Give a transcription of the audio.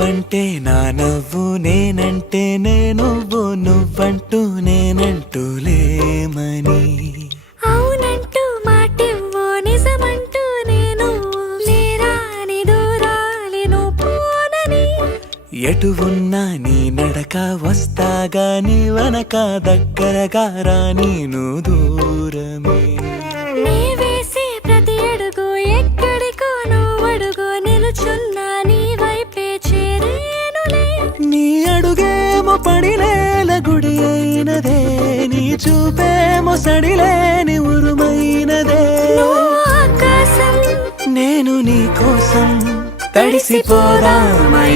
అంటే నా నవ్వు నేనంటే నువ్వు నువ్వంటూ నేనంటూ లేమని అవునంటూ మాటివ్వు నిజమంటూ నేను లేరాని దూరాలేను పోనని ఎటు ఉన్నా నీ నడక వస్తాగా నీ వనక దగ్గరగా రాని నువ్వు దూరమే నీ వేసే ప్రతి అడుగు ఎక్కడికో నువ్వు అడుగు నిలుచున్నా నీ వైపే చేరేనులే నీ అడుగేమో పడినేల గుడి అయినదే నీ చూపేమో సడిలేని ఉరుమైనదే నువ్వు ఆకాశం నేను నీ కోసం తడిసిపోదామై